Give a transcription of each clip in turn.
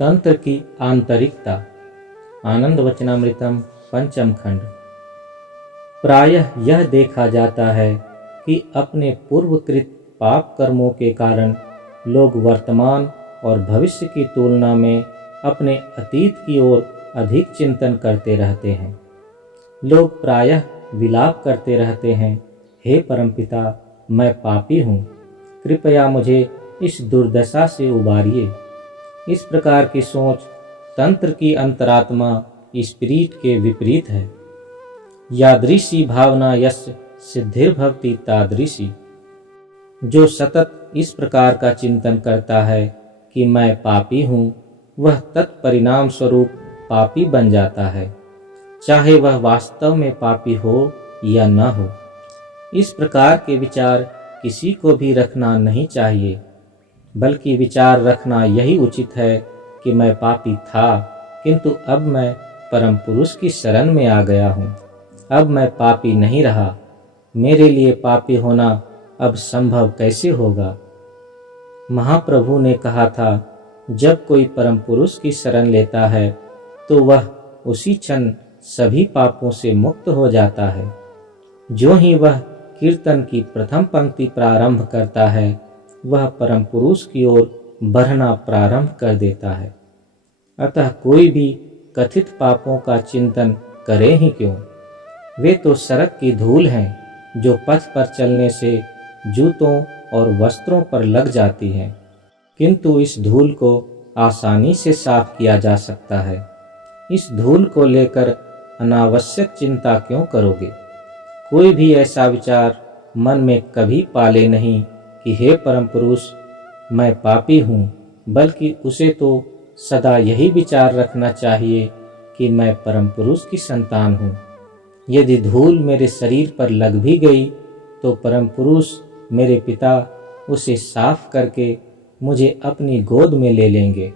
तंत्र की आंतरिकता। आनंद वचनामृतम पंचम खंड। प्रायः यह देखा जाता है कि अपने पूर्वकृत पाप कर्मों के कारण लोग वर्तमान और भविष्य की तुलना में अपने अतीत की ओर अधिक चिंतन करते रहते हैं। लोग प्रायः विलाप करते रहते हैं, हे परमपिता, मैं पापी हूँ, कृपया मुझे इस दुर्दशा से उबारिए। इस प्रकार की सोच तंत्र की अंतरात्मा स्पिरिट के विपरीत है। यादृशी भावना यस्य सिद्धिर्भवति तादृशी। जो सतत इस प्रकार का चिंतन करता है कि मैं पापी हूँ, वह तत्परिणाम स्वरूप पापी बन जाता है, चाहे वह वास्तव में पापी हो या न हो। इस प्रकार के विचार किसी को भी रखना नहीं चाहिए, बल्कि विचार रखना यही उचित है कि मैं पापी था, किंतु अब मैं परम पुरुष की शरण में आ गया हूँ। अब मैं पापी नहीं रहा। मेरे लिए पापी होना अब संभव कैसे होगा? महाप्रभु ने कहा था, जब कोई परम पुरुष की शरण लेता है तो वह उसी क्षण सभी पापों से मुक्त हो जाता है। जो ही वह कीर्तन की प्रथम पंक्ति प्रारंभ करता है, वह परम पुरुष की ओर बढ़ना प्रारंभ कर देता है। अतः कोई भी कथित पापों का चिंतन करे ही क्यों? वे तो सड़क की धूल हैं जो पथ पर चलने से जूतों और वस्त्रों पर लग जाती है, किंतु इस धूल को आसानी से साफ किया जा सकता है। इस धूल को लेकर अनावश्यक चिंता क्यों करोगे? कोई भी ऐसा विचार मन में कभी पाले नहीं कि हे परम पुरुष, मैं पापी हूँ, बल्कि उसे तो सदा यही विचार रखना चाहिए कि मैं परम पुरुष की संतान हूँ। यदि धूल मेरे शरीर पर लग भी गई तो परम पुरुष मेरे पिता उसे साफ करके मुझे अपनी गोद में ले लेंगे।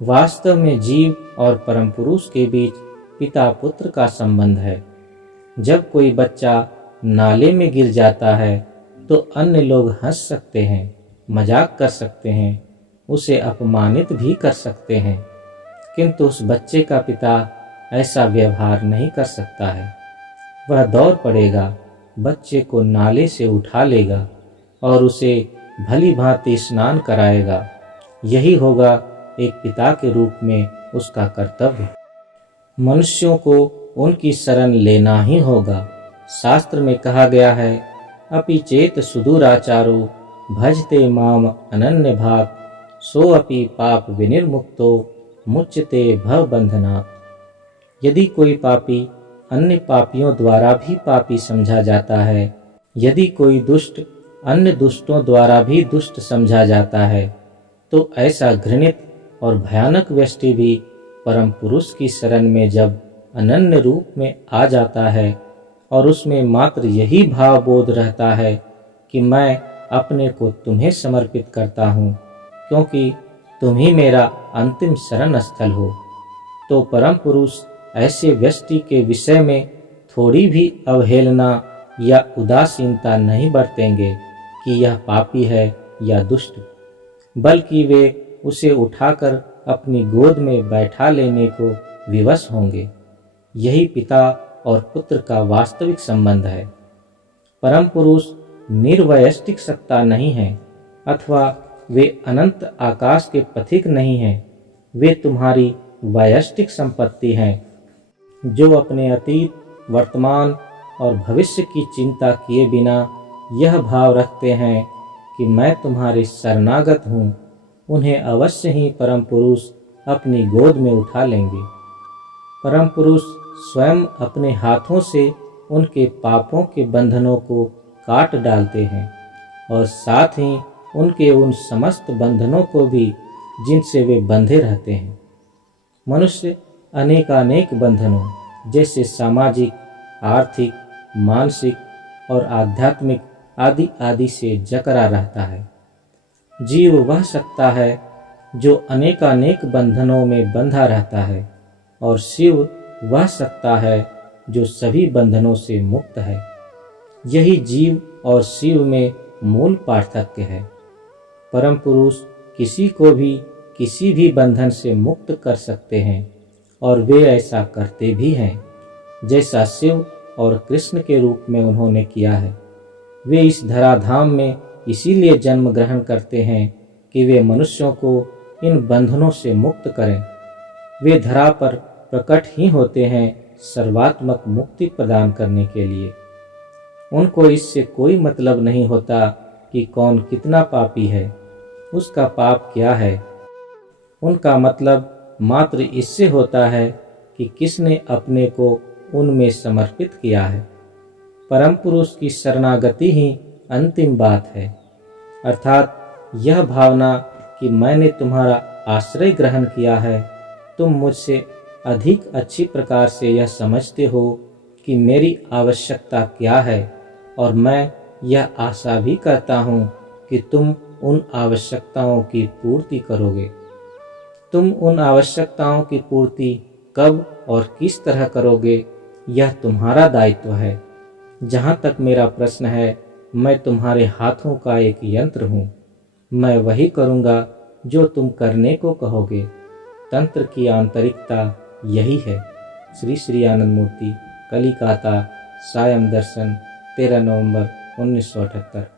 वास्तव में जीव और परम पुरुष के बीच पिता पुत्र का संबंध है। जब कोई बच्चा नाले में गिर जाता है तो अन्य लोग हंस सकते हैं, मजाक कर सकते हैं, उसे अपमानित भी कर सकते हैं, किंतु उस बच्चे का पिता ऐसा व्यवहार नहीं कर सकता है। वह दौड़ पड़ेगा, बच्चे को नाले से उठा लेगा और उसे भली भांति स्नान कराएगा। यही होगा एक पिता के रूप में उसका कर्तव्य। मनुष्यों को उनकी शरण लेना ही होगा। शास्त्र में कहा गया है, अपि चेत सुदूराचारो भजते माम अनन्य भाग सो अपि पाप विनिर्मुक्तो मुच्यते भव बंधनात्। यदि कोई पापी अन्य पापियों द्वारा भी पापी समझा जाता है, यदि कोई दुष्ट अन्य दुष्टों द्वारा भी दुष्ट समझा जाता है, तो ऐसा घृणित और भयानक व्यष्टि भी परम पुरुष की शरण में जब अनन्य रूप में आ जाता है और उसमें मात्र यही भाव बोध रहता है कि मैं अपने को तुम्हें समर्पित करता हूँ, क्योंकि तुम ही मेरा अंतिम शरण स्थल हो, तो परम पुरुष ऐसे व्यक्ति के विषय में थोड़ी भी अवहेलना या उदासीनता नहीं बरतेंगे कि यह पापी है या दुष्ट, बल्कि वे उसे उठाकर अपनी गोद में बैठा लेने को विवश होंगे। यही पिता और पुत्र का वास्तविक संबंध है। परम पुरुष निर्वयष्टिक सत्ता नहीं है, अथवा वे अनंत आकाश के पथिक नहीं हैं। वे तुम्हारी वयष्टिक संपत्ति हैं, जो अपने अतीत, वर्तमान और भविष्य की चिंता किए बिना यह भाव रखते हैं कि मैं तुम्हारे शरणागत हूँ। उन्हें अवश्य ही परम पुरुष अपनी गोद में उठा लेंगे। परम पुरुष स्वयं अपने हाथों से उनके पापों के बंधनों को काट डालते हैं और साथ ही उनके उन समस्त बंधनों को भी जिनसे वे बंधे रहते हैं। मनुष्य अनेकानेक बंधनों जैसे सामाजिक, आर्थिक, मानसिक और आध्यात्मिक आदि आदि से जकड़ा रहता है। जीव वह सत्ता है जो अनेकानेक बंधनों में बंधा रहता है, और शिव वह सत्ता है जो सभी बंधनों से मुक्त है। यही जीव और शिव में मूल पार्थक्य है। परम पुरुष किसी को भी किसी भी बंधन से मुक्त कर सकते हैं और वे ऐसा करते भी हैं, जैसा शिव और कृष्ण के रूप में उन्होंने किया है। वे इस धराधाम में इसीलिए जन्म ग्रहण करते हैं कि वे मनुष्यों को इन बंधनों से मुक्त करें। वे धरा पर प्रकट ही होते हैं सर्वात्मक मुक्ति प्रदान करने के लिए। उनको इससे कोई मतलब नहीं होता कि कौन कितना पापी है, उसका पाप क्या है। उनका मतलब मात्र इससे होता है कि किसने अपने को उनमें समर्पित किया है। परम पुरुष की शरणागति ही अंतिम बात है, अर्थात यह भावना कि मैंने तुम्हारा आश्रय ग्रहण किया है। तुम मुझसे अधिक अच्छी प्रकार से यह समझते हो कि मेरी आवश्यकता क्या है, और मैं यह आशा भी करता हूँ कि तुम उन आवश्यकताओं की पूर्ति करोगे। तुम उन आवश्यकताओं की पूर्ति कब और किस तरह करोगे, यह तुम्हारा दायित्व है। जहाँ तक मेरा प्रश्न है, मैं तुम्हारे हाथों का एक यंत्र हूँ। मैं वही करूँगा जो तुम करने को कहोगे। तंत्र की आंतरिकता यही है। श्री श्री आनंद मूर्ति, कलिकाता, सायं दर्शन, 13 नवंबर 1978।